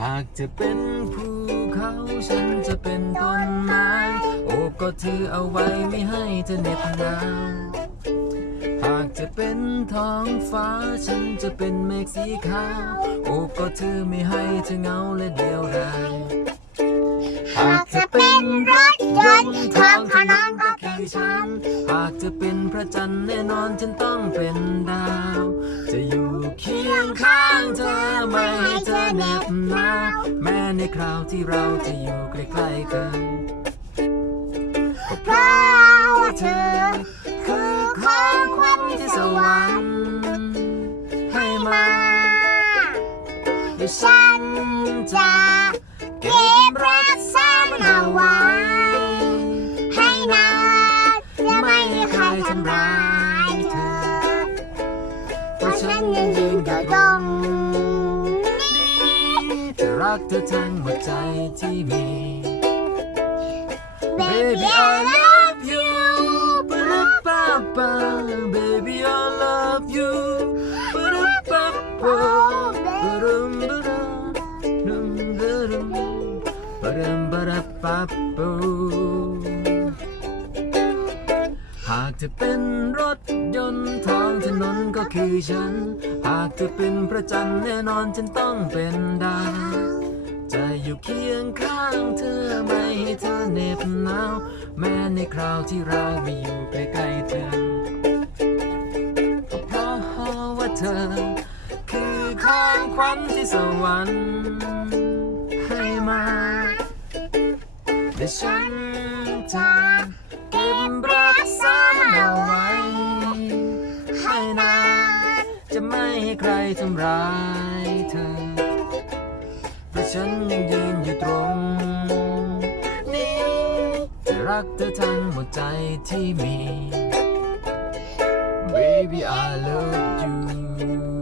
หากจะเป็นภูเขาฉันจะเป็นต้นไม้ โอบกอดเธอเอาไว้ไม่ให้เธอเหน็บหนาวากจะเป็นท้องฟ้า ฉันจะเป็นเมฆสีขาวโอบกอดเธอไม่ให้เธอเหงาและเดียวดายหากจะเป็นรถยนต์ทางถนนก็คือฉัน หากจะเป็นพระจันทร์แน่นอนฉันต้องเป็นดาว จะอยู่เคียงข้างเธอไม่ให้เธอเหน็บหนาวแม้ในคราวที่เราจะอยู่ใกล้ๆกัน ฉันจะเก็บรักษามันเอาไว้ ให้นานจะไม่ให้ใครทำร้ายเธอ เพราะฉันยังยืนอยู่ตรงนี้จะรักเธอทั้งหัวใจที่มี Baby I love you ba ba Baby I love you ba-dum-ba-da-ba-boo หากจะเป็นรถยนต์ทางถนนก็คือฉัน หากจะเป็นพระจันทร์แน่นอนฉันต้องเป็นดาวจะอยู่เคียงข้างเธอไม่ให้เธอเหน็บหนาว แม้ในคราวที่เราไม่อยู่ใกล้ๆเธอเพราะว่าเธอ คือของขวัญที่สวรรค์ ฉันจะเก็บรักษาเอาไว้ ให้นานจะไม่ให้ใครทำร้ายเธอ เพราะฉันยังยืนอยู่ตรงนี้ จะรักเธอทั้งหมดใจที่มี Baby I love you